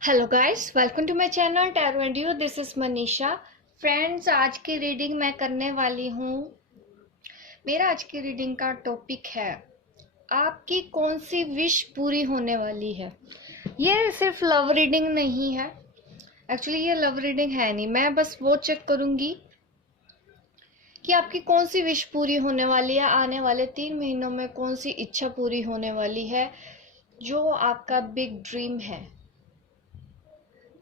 Hello guys, welcome to my channel tarot and you. This is Manisha. Friends, आज की reading मैं करने वाली हूँ। मेरा आज की रीडिंग का टॉपिक है आपकी कौन सी विश पूरी होने वाली है। ये सिर्फ लव रीडिंग नहीं है। एक्चुअली ये लव रीडिंग है नहीं, मैं बस वो चेक करूंगी कि आपकी कौन सी विश पूरी होने वाली है। आने वाले 3 महीनों में कौन सी इच्छा पूरी होने वाली है, जो आपका बिग ड्रीम है।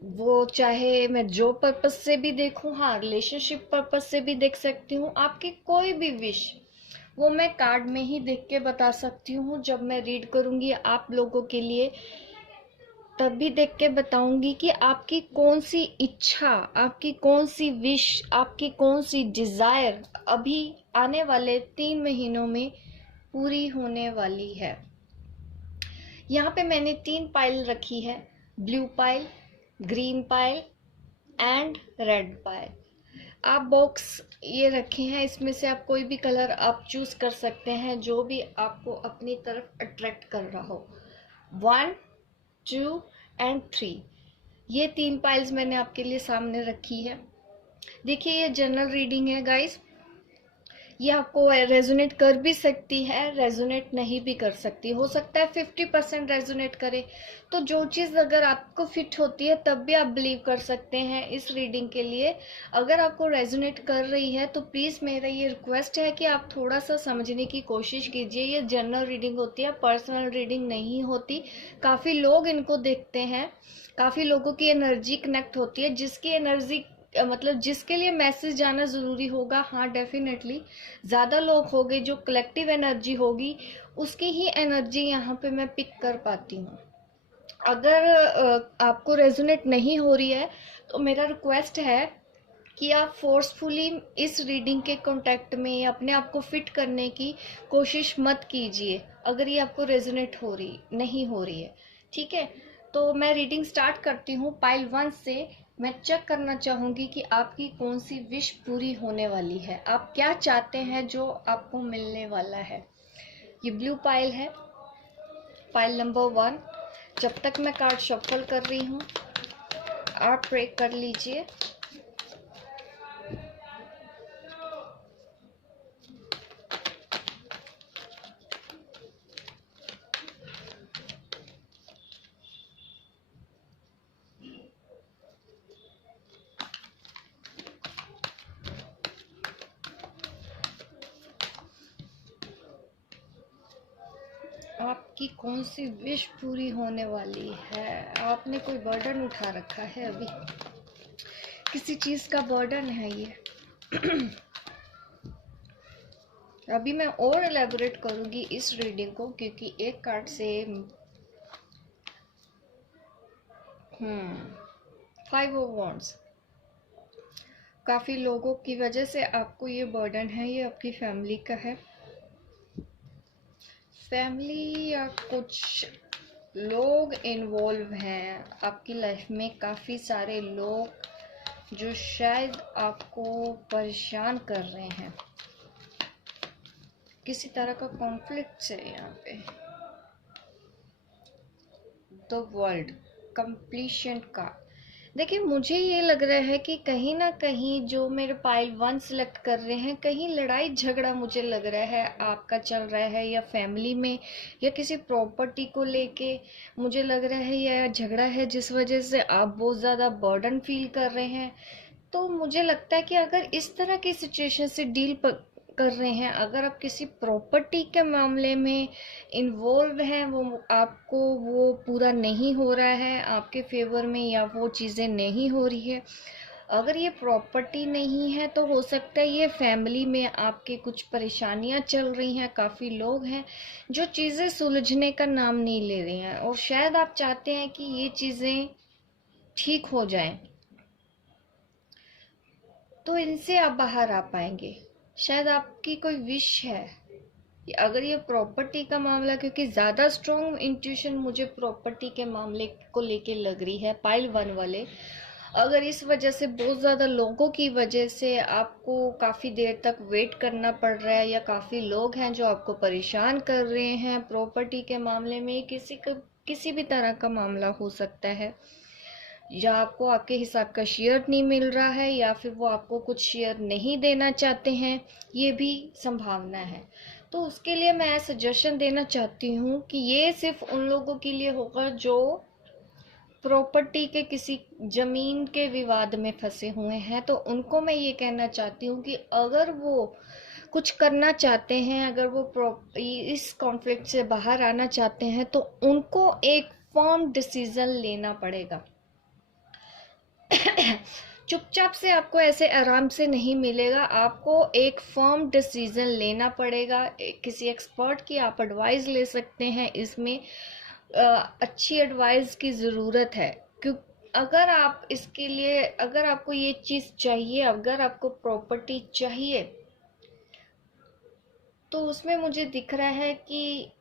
वो चाहे मैं जॉब पर्पस से भी देखूं, हाँ रिलेशनशिप पर्पस से भी देख सकती हूँ। आपकी कोई भी विश वो मैं कार्ड में ही देख के बता सकती हूँ। जब मैं रीड करूंगी आप लोगों के लिए, तब भी देख के बताऊंगी कि आपकी कौन सी इच्छा, आपकी कौन सी विश, आपकी कौन सी डिजायर अभी आने वाले 3 महीनों में पूरी होने वाली है। यहाँ पे मैंने 3 पाइल रखी है, blue pile, green pile and red pile. आप बॉक्स ये रखे हैं, इसमें से आप कोई भी कलर आप चूज कर सकते हैं जो भी आपको अपनी तरफ अट्रैक्ट कर रहा हो। 1, 2 एंड 3, ये 3 पाइल्स मैंने आपके लिए सामने रखी है। देखिए, ये जनरल रीडिंग है गाइस। ये आपको रेजोनेट कर भी सकती है, रेजोनेट नहीं भी कर सकती। हो सकता है 50% रेजोनेट करे। तो जो चीज़ अगर आपको फिट होती है तब भी आप बिलीव कर सकते हैं इस रीडिंग के लिए। अगर आपको रेजोनेट कर रही है तो प्लीज़ मेरा ये रिक्वेस्ट है कि आप थोड़ा सा समझने की कोशिश कीजिए। ये जनरल रीडिंग होती है, पर्सनल रीडिंग नहीं होती। काफ़ी लोग इनको देखते हैं, काफ़ी लोगों की एनर्जी कनेक्ट होती है। जिसकी एनर्जी मतलब जिसके लिए मैसेज जाना ज़रूरी होगा, हाँ डेफिनेटली ज़्यादा लोग होंगे, जो कलेक्टिव एनर्जी होगी उसकी ही एनर्जी यहाँ पे मैं पिक कर पाती हूँ। अगर आपको रेजोनेट नहीं हो रही है तो मेरा रिक्वेस्ट है कि आप फोर्सफुली इस रीडिंग के कांटेक्ट में अपने आप को फिट करने की कोशिश मत कीजिए अगर ये आपको रेजोनेट हो रही नहीं हो रही है। ठीक है, तो मैं रीडिंग स्टार्ट करती हूँ पाइल 1 से। मैं चेक करना चाहूंगी कि आपकी कौन सी विश पूरी होने वाली है, आप क्या चाहते हैं जो आपको मिलने वाला है। ये ब्लू पाइल है, पाइल नंबर 1। जब तक मैं कार्ड शफल कर रही हूँ आप प्रे कर लीजिए। आपकी कौन सी विश पूरी होने वाली है। आपने कोई बर्डन उठा रखा है, अभी किसी चीज का बर्डन है ये। अभी मैं और एलेबोरेट करूंगी इस रीडिंग को, क्योंकि एक कार्ड से 5 ऑफ वॉन्ड्स, काफी लोगों की वजह से आपको ये बर्डन है। ये आपकी फैमिली का है, फैमिली या कुछ लोग इन्वॉल्व हैं आपकी लाइफ में। काफी सारे लोग जो शायद आपको परेशान कर रहे हैं, किसी तरह का कॉन्फ्लिक्ट है यहाँ पे। द वर्ल्ड, कंप्लीशन का। देखिए, मुझे ये लग रहा है कि कहीं ना कहीं जो मेरे पाइल 1 सिलेक्ट कर रहे हैं, कहीं लड़ाई झगड़ा मुझे लग रहा है आपका चल रहा है, या फैमिली में, या किसी प्रॉपर्टी को लेके मुझे लग रहा है, या झगड़ा है जिस वजह से आप बहुत ज़्यादा बर्डन फील कर रहे हैं। तो मुझे लगता है कि अगर इस तरह की सिचुएशन से डील कर रहे हैं, अगर आप किसी प्रॉपर्टी के मामले में इन्वॉल्व हैं, वो आपको वो पूरा नहीं हो रहा है आपके फेवर में, या वो चीज़ें नहीं हो रही है। अगर ये प्रॉपर्टी नहीं है तो हो सकता है ये फैमिली में आपके कुछ परेशानियां चल रही हैं। काफ़ी लोग हैं जो चीज़ें सुलझने का नाम नहीं ले रहे हैं, और शायद आप चाहते हैं कि ये चीज़ें ठीक हो जाएं, तो इनसे आप बाहर आ पाएंगे। शायद आपकी कोई विश है कि अगर ये प्रॉपर्टी का मामला, क्योंकि ज़्यादा स्ट्रॉन्ग इंट्यूशन मुझे प्रॉपर्टी के मामले को लेके लग रही है पाइल 1 वाले। अगर इस वजह से, बहुत ज़्यादा लोगों की वजह से आपको काफ़ी देर तक वेट करना पड़ रहा है, या काफ़ी लोग हैं जो आपको परेशान कर रहे हैं प्रॉपर्टी के मामले में, किसी भी तरह का मामला हो सकता है। या आपको आपके हिसाब का शेयर नहीं मिल रहा है, या फिर वो आपको कुछ शेयर नहीं देना चाहते हैं, ये भी संभावना है। तो उसके लिए मैं सजेशन देना चाहती हूँ कि ये सिर्फ उन लोगों के लिए होगा जो प्रॉपर्टी के किसी जमीन के विवाद में फंसे हुए हैं। तो उनको मैं ये कहना चाहती हूँ कि अगर वो कुछ करना चाहते हैं, अगर वो इस कॉन्फ्लिक्ट से बाहर आना चाहते हैं, तो उनको एक फर्म डिसीजन लेना पड़ेगा। चुपचाप से आपको ऐसे आराम से नहीं मिलेगा, आपको एक फर्म डिसीजन लेना पड़ेगा। किसी एक्सपर्ट की आप एडवाइस ले सकते हैं, इसमें अच्छी एडवाइस की ज़रूरत है। क्यों? अगर आप इसके लिए, अगर आपको ये चीज़ चाहिए, अगर आपको प्रॉपर्टी चाहिए, तो उसमें मुझे दिख रहा है कि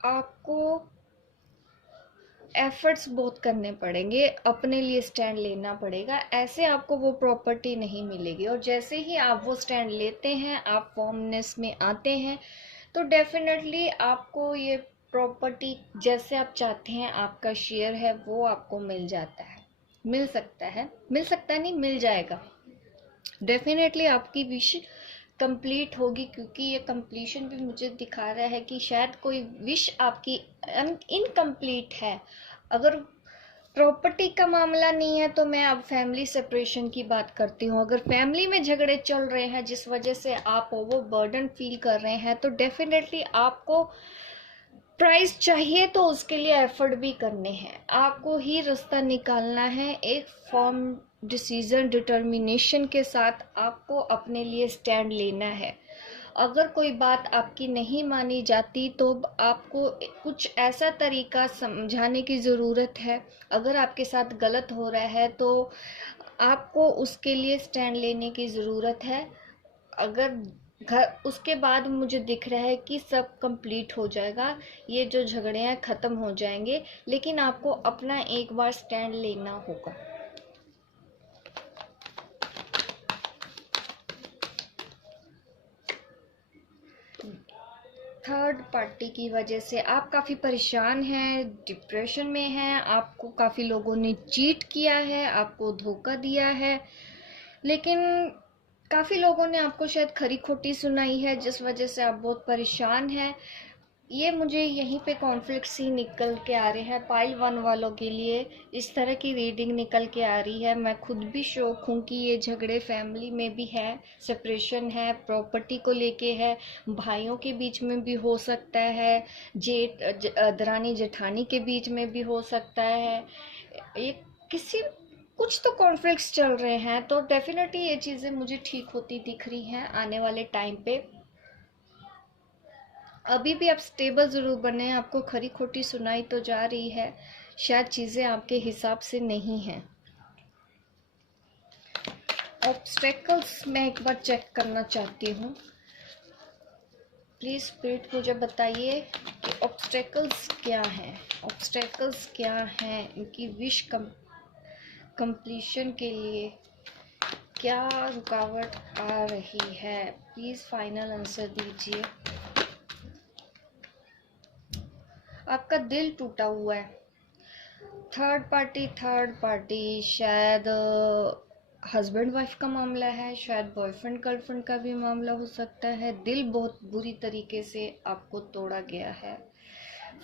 आपको एफर्ट्स बहुत करने पड़ेंगे, अपने लिए स्टैंड लेना पड़ेगा, ऐसे आपको वो प्रॉपर्टी नहीं मिलेगी। और जैसे ही आप वो स्टैंड लेते हैं, आप फॉर्मनेस में आते हैं, तो डेफिनेटली आपको ये प्रॉपर्टी जैसे आप चाहते हैं, आपका शेयर है वो आपको मिल जाता है, मिल सकता है, मिल सकता नहीं, मिल जाएगा। डेफिनेटली आपकी विश कंप्लीट होगी, क्योंकि ये कंप्लीशन भी मुझे दिखा रहा है कि शायद कोई विश आपकी इनकम्प्लीट है। अगर प्रॉपर्टी का मामला नहीं है तो मैं अब फैमिली सेपरेशन की बात करती हूँ। अगर फैमिली में झगड़े चल रहे हैं जिस वजह से आप वो बर्डन फील कर रहे हैं, तो डेफिनेटली आपको प्राइस चाहिए, तो उसके लिए एफर्ट भी करने हैं, आपको ही रास्ता निकालना है। एक फर्म डिसीजन, डिटर्मिनेशन के साथ आपको अपने लिए स्टैंड लेना है। अगर कोई बात आपकी नहीं मानी जाती तो आपको कुछ ऐसा तरीका समझाने की ज़रूरत है। अगर आपके साथ गलत हो रहा है तो आपको उसके लिए स्टैंड लेने की ज़रूरत है। अगर उसके बाद मुझे दिख रहा है कि सब कंप्लीट हो जाएगा, ये जो झगड़े हैं ख़त्म हो जाएंगे, लेकिन आपको अपना एक बार स्टैंड लेना होगा। थर्ड पार्टी की वजह से आप काफ़ी परेशान हैं, डिप्रेशन में हैं, आपको काफ़ी लोगों ने चीट किया है, आपको धोखा दिया है, लेकिन काफ़ी लोगों ने आपको शायद खरी खोटी सुनाई है, जिस वजह से आप बहुत परेशान हैं। ये मुझे यहीं पे कॉन्फ्लिक्ट्स ही निकल के आ रहे हैं। पाइल 1 वालों के लिए इस तरह की रीडिंग निकल के आ रही है। मैं खुद भी शौक हूँ कि ये झगड़े फैमिली में भी है, सेपरेशन है, प्रॉपर्टी को लेके है, भाइयों के बीच में भी हो सकता है, दरानी जेठानी के बीच में भी हो सकता है, ये किसी कुछ तो कॉन्फ्लिक्ट्स चल रहे हैं। तो डेफिनेटली ये चीज़ें मुझे ठीक होती दिख रही हैं आने वाले टाइम पे। अभी भी आप स्टेबल ज़रूर बने, आपको खरी खोटी सुनाई तो जा रही है, शायद चीज़ें आपके हिसाब से नहीं हैं। ऑब्स्टेकल्स मैं एक बार चेक करना चाहती हूँ, प्लीज़ स्पिरिट मुझे बताइए कि ऑब्स्टेकल्स क्या हैं, ऑब्स्टेकल्स क्या हैं, इनकी विश कंप्लीशन के लिए क्या रुकावट आ रही है। प्लीज़ फाइनल आंसर दीजिए। आपका दिल टूटा हुआ है। थर्ड पार्टी शायद हस्बैंड वाइफ का मामला है, शायद बॉयफ्रेंड गर्लफ्रेंड का भी मामला हो सकता है। दिल बहुत बुरी तरीके से आपको तोड़ा गया है।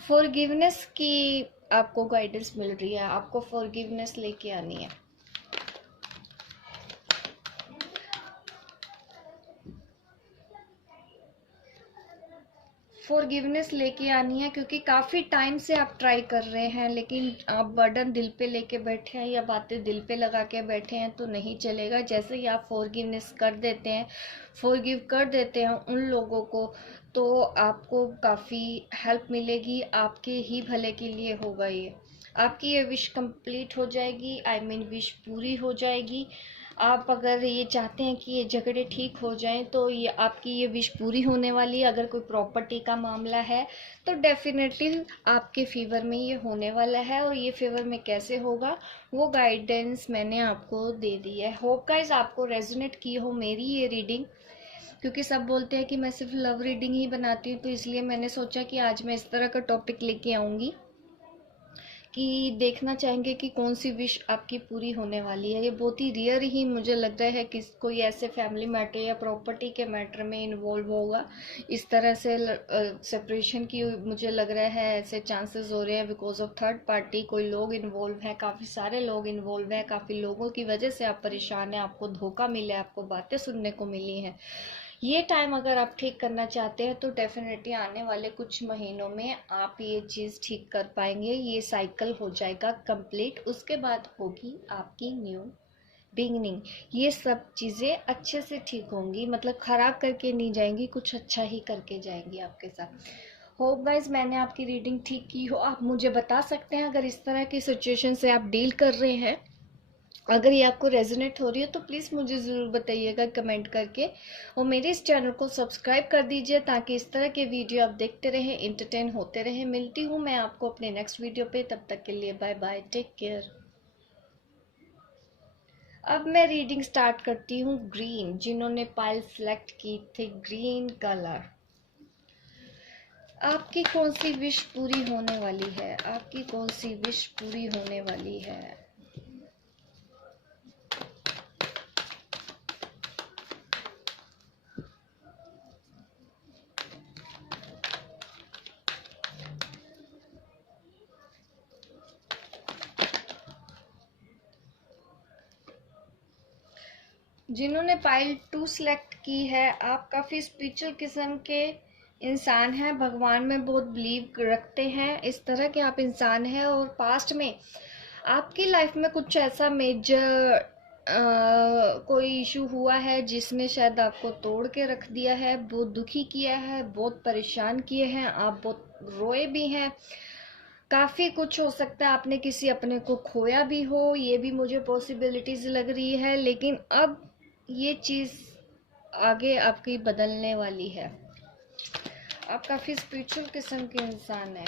फॉरगिवनेस की आपको गाइडेंस मिल रही है, आपको फॉरगिवनेस लेके आनी है। फॉरगिवनेस लेके आनी है, क्योंकि काफ़ी टाइम से आप ट्राई कर रहे हैं, लेकिन आप बर्डन दिल पे लेके बैठे हैं या बातें दिल पे लगा के बैठे हैं तो नहीं चलेगा। जैसे ही आप फॉरगिवनेस कर देते हैं, फॉरगिव कर देते हैं उन लोगों को, तो आपको काफ़ी हेल्प मिलेगी, आपके ही भले के लिए होगा ये। आपकी ये विश कंप्लीट हो जाएगी, आई मीन विश पूरी हो जाएगी। आप अगर ये चाहते हैं कि ये झगड़े ठीक हो जाएं तो ये आपकी ये विश पूरी होने वाली है। अगर कोई प्रॉपर्टी का मामला है तो डेफिनेटली आपके फेवर में ये होने वाला है, और ये फेवर में कैसे होगा वो गाइडेंस मैंने आपको दे दी है। होप गाइस आपको रेजोनेट की हो मेरी ये रीडिंग, क्योंकि सब बोलते हैं कि मैं सिर्फ लव रीडिंग ही बनाती हूँ, तो इसलिए मैंने सोचा कि आज मैं इस तरह का टॉपिक लेके आऊँगी कि देखना चाहेंगे कि कौन सी विश आपकी पूरी होने वाली है। ये बहुत ही रेयर ही मुझे लग रहा है कि कोई ऐसे फैमिली मैटर या प्रॉपर्टी के मैटर में इन्वॉल्व होगा। इस तरह से सेपरेशन की मुझे लग रहा है ऐसे चांसेस हो रहे हैं बिकॉज ऑफ थर्ड पार्टी। कोई लोग इन्वॉल्व हैं, काफ़ी सारे लोग इन्वॉल्व हैं, काफ़ी लोगों की वजह से आप परेशान हैं, आपको धोखा मिला है, आपको बातें सुनने को मिली हैं। ये टाइम अगर आप ठीक करना चाहते हैं तो डेफिनेटली आने वाले कुछ महीनों में आप ये चीज़ ठीक कर पाएंगे। ये साइकिल हो जाएगा कंप्लीट, उसके बाद होगी आपकी न्यू बिगनिंग। ये सब चीज़ें अच्छे से ठीक होंगी, मतलब ख़राब करके नहीं जाएंगी, कुछ अच्छा ही करके जाएंगी आपके साथ। होप गाइज मैंने आपकी रीडिंग ठीक की हो। आप मुझे बता सकते हैं अगर इस तरह की सिचुएशन से आप डील कर रहे हैं, अगर ये आपको रेजोनेट हो रही है तो प्लीज़ मुझे ज़रूर बताइएगा कमेंट करके, और मेरे इस चैनल को सब्सक्राइब कर दीजिए ताकि इस तरह के वीडियो आप देखते रहें, एंटरटेन होते रहें। मिलती हूँ मैं आपको अपने नेक्स्ट वीडियो पे, तब तक के लिए बाय बाय, टेक केयर। अब मैं रीडिंग स्टार्ट करती हूँ ग्रीन, जिन्होंने पाइल सेलेक्ट की थी ग्रीन कलर। आपकी कौन सी विश पूरी होने वाली है? आपकी कौन सी विश पूरी होने वाली है? जिन्होंने पाइल 2 सेलेक्ट की है, आप काफ़ी स्पिरिचुअल किस्म के इंसान हैं, भगवान में बहुत बिलीव रखते हैं, इस तरह के आप इंसान हैं। और पास्ट में आपकी लाइफ में कुछ ऐसा मेजर कोई इशू हुआ है जिसने शायद आपको तोड़ के रख दिया है, बहुत दुखी किया है, बहुत परेशान किए हैं, आप बहुत रोए भी हैं। काफ़ी कुछ हो सकता है, आपने किसी अपने को खोया भी हो, ये भी मुझे पॉसिबिलिटीज लग रही है। लेकिन अब ये चीज़ आगे आपकी बदलने वाली है। आप काफ़ी स्पिरिचुअल किस्म के इंसान हैं।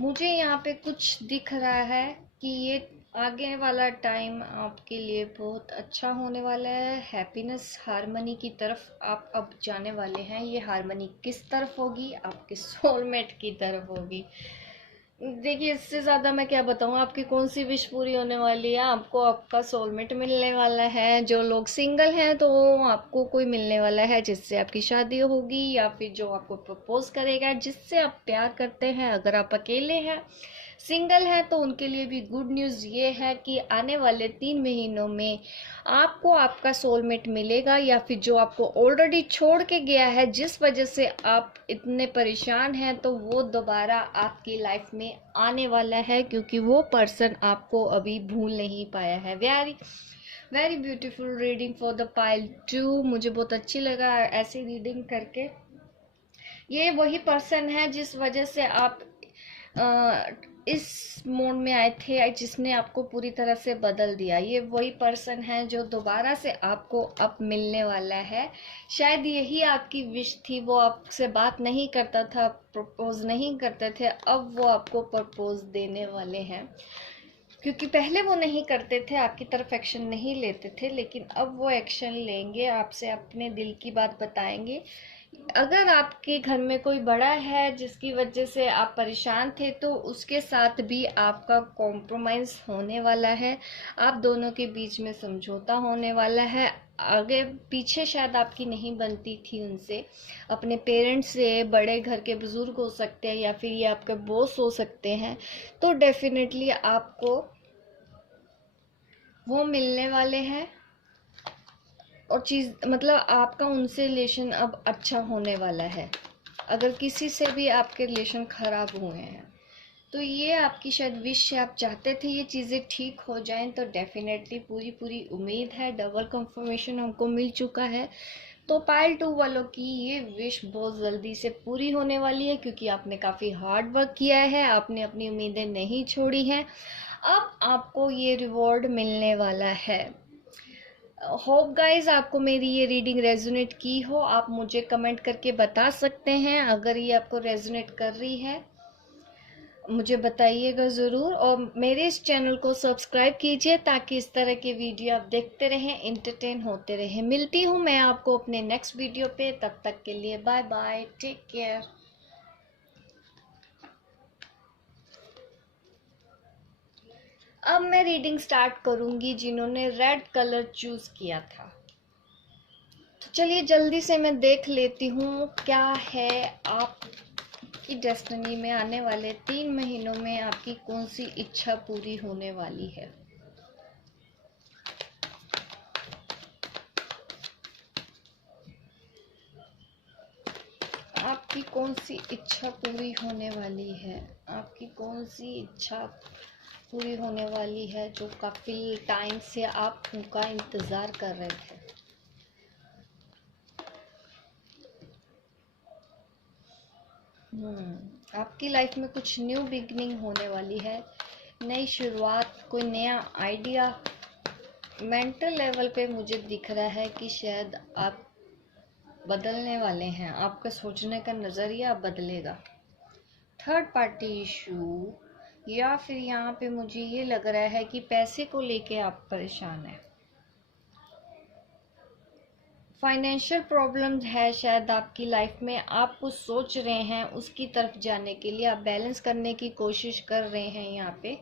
मुझे यहाँ पे कुछ दिख रहा है कि ये आगे वाला टाइम आपके लिए बहुत अच्छा होने वाला है। हैप्पीनेस, हारमनी की तरफ आप अब जाने वाले हैं। ये हारमनी किस तरफ होगी? आपके सोलमेट की तरफ होगी। देखिए, इससे ज़्यादा मैं क्या बताऊँ, आपकी कौन सी विश पूरी होने वाली है। आपको आपका सोलमेट मिलने वाला है। जो लोग सिंगल हैं तो आपको कोई मिलने वाला है जिससे आपकी शादी होगी, या फिर जो आपको प्रपोज करेगा, जिससे आप प्यार करते हैं। अगर आप अकेले हैं, सिंगल हैं, तो उनके लिए भी गुड न्यूज़ ये है कि आने वाले 3 महीनों में आपको आपका सोलमेट मिलेगा, या फिर जो आपको ऑलरेडी छोड़ के गया है, जिस वजह से आप इतने परेशान हैं, तो वो दोबारा आपकी लाइफ में आने वाला है, क्योंकि वो पर्सन आपको अभी भूल नहीं पाया है। Very very beautiful reading for the pile 2। मुझे बहुत अच्छी लगा ऐसी रीडिंग करके। ये वही पर्सन है जिस वजह से आप इस मोड में आए थे, जिसने आपको पूरी तरह से बदल दिया। ये वही पर्सन है जो दोबारा से आपको अब मिलने वाला है। शायद यही आपकी विश थी। वो आपसे बात नहीं करता था, प्रपोज नहीं करते थे, अब वो आपको प्रपोज देने वाले हैं। क्योंकि पहले वो नहीं करते थे, आपकी तरफ एक्शन नहीं लेते थे, लेकिन अब वो एक्शन लेंगे, आपसे अपने दिल की बात बताएंगे। अगर आपके घर में कोई बड़ा है जिसकी वजह से आप परेशान थे, तो उसके साथ भी आपका कॉम्प्रोमाइज़ होने वाला है। आप दोनों के बीच में समझौता होने वाला है। आगे पीछे शायद आपकी नहीं बनती थी उनसे, अपने पेरेंट्स से, बड़े घर के बुजुर्ग हो सकते हैं, या फिर ये आपके बॉस हो सकते हैं। तो डेफिनेटली आपको वो मिलने वाले हैं, और चीज़ मतलब आपका उनसे रिलेशन अब अच्छा होने वाला है। अगर किसी से भी आपके रिलेशन ख़राब हुए हैं, तो ये आपकी शायद विश है, आप चाहते थे ये चीज़ें ठीक हो जाएं, तो डेफिनेटली पूरी पूरी उम्मीद है, डबल कंफर्मेशन हमको मिल चुका है। तो पाइल 2 वालों की ये विश बहुत जल्दी से पूरी होने वाली है, क्योंकि आपने काफ़ी हार्ड वर्क किया है, आपने अपनी उम्मीदें नहीं छोड़ी हैं। अब आपको ये रिवॉर्ड मिलने वाला है। होप गाइज आपको मेरी ये रीडिंग रेजोनेट की हो। आप मुझे कमेंट करके बता सकते हैं अगर ये आपको रेजोनेट कर रही है, मुझे बताइएगा ज़रूर। और मेरे इस चैनल को सब्सक्राइब कीजिए ताकि इस तरह के वीडियो आप देखते रहें, एंटरटेन होते रहें। मिलती हूँ मैं आपको अपने नेक्स्ट वीडियो पे, तब तक के लिए बाय बाय, टेक केयर। अब मैं रीडिंग स्टार्ट करूंगी जिन्होंने रेड कलर चूज किया था। तो चलिए जल्दी से मैं देख लेती हूँ क्या है आपकी डेस्टिनी में। आने वाले 3 महीनों में आपकी कौन सी इच्छा पूरी होने वाली है। आपकी कौन सी इच्छा पूरी होने वाली है। आपकी कौन सी इच्छा पूरी होने वाली है जो काफी टाइम से आप उनका इंतजार कर रहे थे। आपकी लाइफ में कुछ न्यू बिगनिंग होने वाली है, नई शुरुआत, कोई नया आइडिया। मेंटल लेवल पे मुझे दिख रहा है कि शायद आप बदलने वाले हैं, आपका सोचने का नजरिया बदलेगा। थर्ड पार्टी इशू, या फिर यहाँ पे मुझे ये लग रहा है कि पैसे को लेके आप परेशान हैं। फाइनेंशियल प्रॉब्लम्स है शायद आपकी लाइफ में। आप कुछ सोच रहे हैं उसकी तरफ जाने के लिए, आप बैलेंस करने की कोशिश कर रहे हैं यहाँ पे।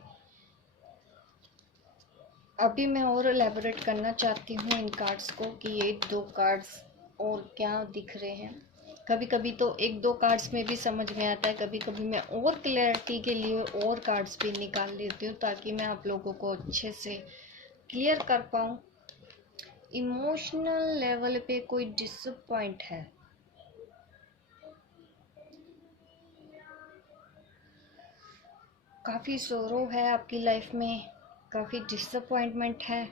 अभी मैं और एलैबोरेट करना चाहती हूँ इन कार्ड्स को कि ये 2 कार्ड्स और क्या दिख रहे हैं। कभी कभी तो 1-2 कार्ड्स में भी समझ में आता है, कभी कभी मैं और क्लैरिटी के लिए और कार्ड्स भी निकाल लेती हूँ ताकि मैं आप लोगों को अच्छे से क्लियर कर पाऊँ। इमोशनल लेवल पे कोई डिसअपॉइंट है। काफ़ी सोरो है आपकी लाइफ में, काफ़ी डिसअपॉइंटमेंट है।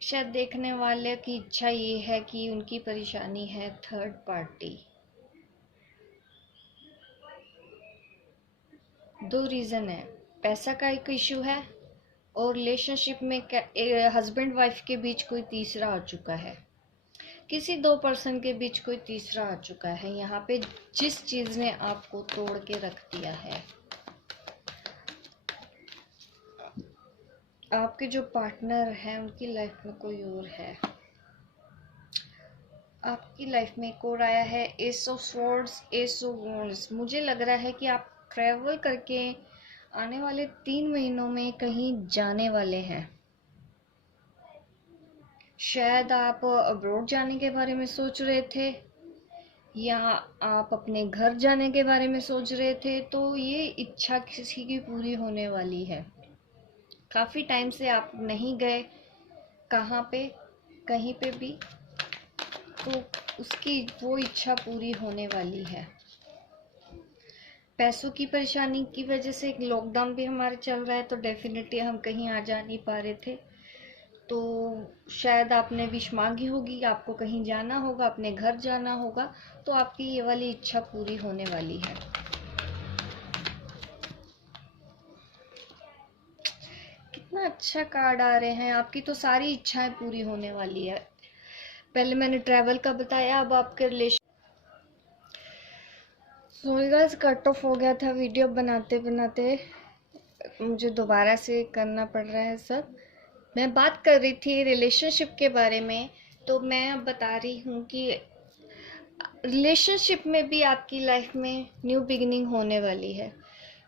शायद देखने वाले की इच्छा ये है कि उनकी परेशानी है थर्ड पार्टी। 2 रीज़न है, पैसा का एक इशू है और रिलेशनशिप में हस्बैंड वाइफ के बीच कोई तीसरा आ चुका है। किसी 2 पर्सन के बीच कोई तीसरा आ चुका है यहाँ पे, जिस चीज़ ने आपको तोड़ के रख दिया है। आपके जो पार्टनर हैं उनकी लाइफ में कोई और है। आपकी लाइफ में एक और आया है S of swords, S of wands. मुझे लग रहा है कि आप ट्रैवल करके आने वाले 3 महीनों में कहीं जाने वाले हैं। शायद आप अब्रॉड जाने के बारे में सोच रहे थे या आप अपने घर जाने के बारे में सोच रहे थे। तो ये इच्छा किसी की पूरी होने वाली है। काफ़ी टाइम से आप नहीं गए कहाँ पे, कहीं पे भी, तो उसकी वो इच्छा पूरी होने वाली है। पैसों की परेशानी की वजह से लॉकडाउन भी हमारे चल रहा है तो डेफिनेटली हम कहीं आ जा नहीं पा रहे थे। तो शायद आपने विश मांगी होगी, आपको कहीं जाना होगा, अपने घर जाना होगा, तो आपकी ये वाली इच्छा पूरी होने वाली है। कितना अच्छा कार्ड आ रहे हैं, आपकी तो सारी इच्छाएं पूरी होने वाली है। पहले मैंने ट्रैवल का बताया, अब आपके relation. Sorry guys, cut off हो गया था वीडियो बनाते बनाते, मुझे दोबारा से करना पड़ रहा है सब। मैं बात कर रही थी रिलेशनशिप के बारे में, तो मैं अब बता रही हूँ कि रिलेशनशिप में भी आपकी लाइफ में न्यू बिगिनिंग होने वाली है।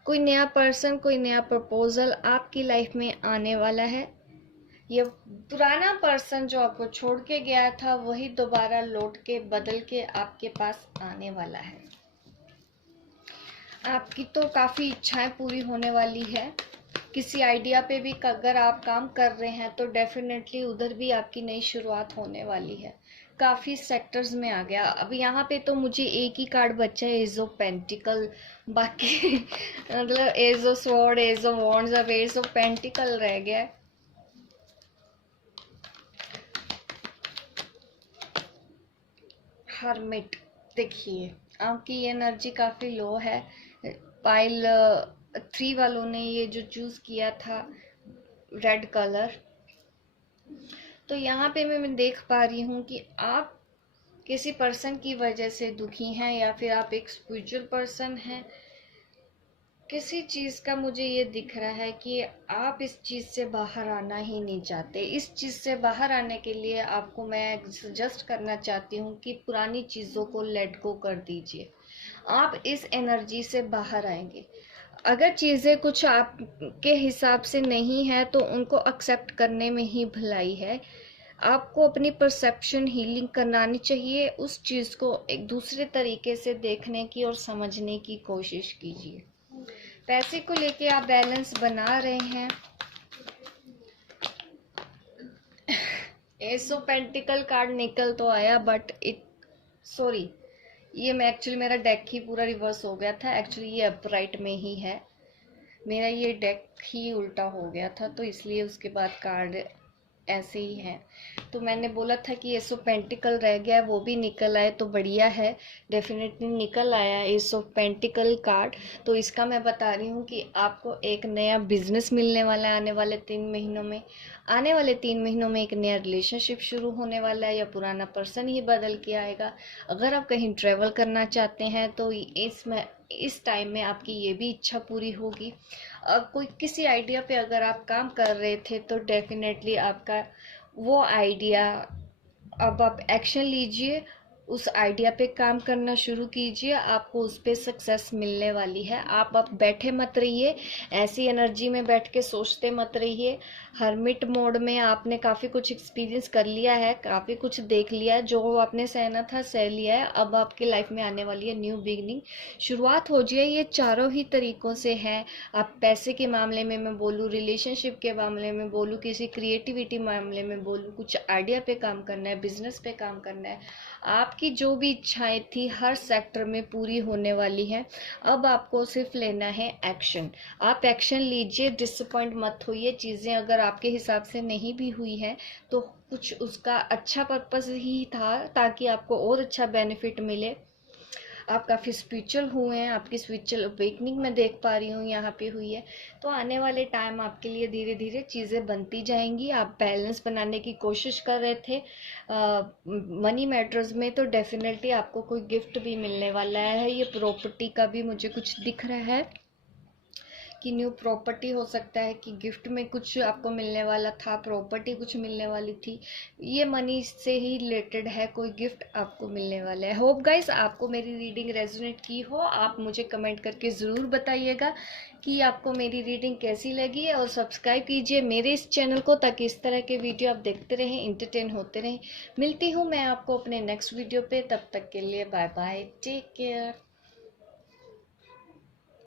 कोई नया पर्सन, कोई नया प्रपोजल आपकी लाइफ में आने वाला है। ये पुराना पर्सन जो आपको छोड़ के गया था वही दोबारा लौट के बदल के आपके पास आने वाला है। आपकी तो काफ़ी इच्छाएं पूरी होने वाली है। किसी आइडिया पे भी अगर आप काम कर रहे हैं तो डेफिनेटली उधर भी आपकी नई शुरुआत होने वाली है। काफ़ी सेक्टर्स में आ गया। अब यहाँ पे तो मुझे एक ही कार्ड बचा है, एज ऑफ पेंटिकल। बाकी मतलब ace of sword, ace of wands, अब एज ऑफ पेंटिकल रह गया है। हर्मिट, देखिए आपकी एनर्जी काफ़ी लो है। पाइल 3 वालों ने ये जो चूज़ किया था रेड कलर, तो यहाँ पे मैं देख पा रही हूँ कि आप किसी पर्सन की वजह से दुखी हैं या फिर आप एक स्पिरिचुअल पर्सन हैं। किसी चीज़ का मुझे ये दिख रहा है कि आप इस चीज़ से बाहर आना ही नहीं चाहते। इस चीज़ से बाहर आने के लिए आपको मैं सजेस्ट करना चाहती हूँ कि पुरानी चीज़ों को लेट गो कर दीजिए। आप इस एनर्जी से बाहर आएंगे। अगर चीज़ें कुछ आपके हिसाब से नहीं है तो उनको एक्सेप्ट करने में ही भलाई है। आपको अपनी परसेप्शन हीलिंग करानी चाहिए, उस चीज़ को एक दूसरे तरीके से देखने की और समझने की कोशिश कीजिए। पैसे को लेके आप बैलेंस बना रहे हैं। एस ऑफ पेंटिकल कार्ड निकल तो आया बट सॉरी, ये मैं एक्चुअली मेरा डेक ही पूरा रिवर्स हो गया था। एक्चुअली ये अपराइट में ही है, मेरा ये डेक ही उल्टा हो गया था, तो इसलिए उसके बाद कार्ड ऐसे ही है। तो मैंने बोला था कि एस ऑफ पेंटिकल रह गया है, वो भी निकल आए तो बढ़िया है। डेफिनेटली निकल आया एस ऑफ पेंटिकल कार्ड। तो इसका मैं बता रही हूँ कि आपको एक नया बिजनेस मिलने वाला है आने वाले 3 महीनों में। आने वाले 3 महीनों में एक नया रिलेशनशिप शुरू होने वाला है, या पुराना पर्सन ही बदल के आएगा। अगर आप कहीं ट्रेवल करना चाहते हैं तो इस टाइम में आपकी ये भी इच्छा पूरी होगी। अब कोई किसी आइडिया पे अगर आप काम कर रहे थे तो डेफिनेटली आपका वो आइडिया, अब आप एक्शन लीजिए, उस आइडिया पे काम करना शुरू कीजिए, आपको उस पे सक्सेस मिलने वाली है। आप बैठे मत रहिए, ऐसी एनर्जी में बैठ के सोचते मत रहिए। हर्मिट मोड में आपने काफ़ी कुछ एक्सपीरियंस कर लिया है, काफ़ी कुछ देख लिया है, जो आपने सहना था सह लिया है। अब आपकी लाइफ में आने वाली है न्यू बिगनिंग, शुरुआत हो जाए। ये चारों ही तरीकों से है। आप पैसे के मामले में मैं बोलूँ, रिलेशनशिप के मामले में बोलूँ, किसी क्रिएटिविटी मामले में बोलूँ, कुछ आइडिया पे काम करना है, बिजनेस पे काम करना है, आपकी जो भी इच्छाएं थी हर सेक्टर में पूरी होने वाली है। अब आपको सिर्फ लेना है एक्शन। आप एक्शन लीजिए, डिसअपॉइंट मत होइए। चीज़ें अगर आपके हिसाब से नहीं भी हुई है तो कुछ उसका अच्छा पर्पस ही था, ताकि आपको और अच्छा बेनिफिट मिले। आप काफ़ी स्पिरिचुअल हुए हैं, आपकी स्पिरिचुअल अवेकनिंग मैं देख पा रही हूँ यहाँ पे हुई है। तो आने वाले टाइम आपके लिए धीरे धीरे चीज़ें बनती जाएंगी। आप बैलेंस बनाने की कोशिश कर रहे थे मनी मैटर्स में, तो डेफिनेटली आपको कोई गिफ्ट भी मिलने वाला है। ये प्रॉपर्टी का भी मुझे कुछ दिख रहा है कि न्यू प्रॉपर्टी हो सकता है, कि गिफ्ट में कुछ आपको मिलने वाला था, प्रॉपर्टी कुछ मिलने वाली थी। ये मनी से ही रिलेटेड है, कोई गिफ्ट आपको मिलने वाला है। होप गाइस आपको मेरी रीडिंग रेजोनेट की हो। आप मुझे कमेंट करके ज़रूर बताइएगा कि आपको मेरी रीडिंग कैसी लगी, और सब्सक्राइब कीजिए मेरे इस चैनल को, ताकि इस तरह के वीडियो आप देखते रहें, इंटरटेन होते रहें। मिलती हूँ मैं आपको अपने नेक्स्ट वीडियो पे, तब तक के लिए बाय बाय, टेक केयर।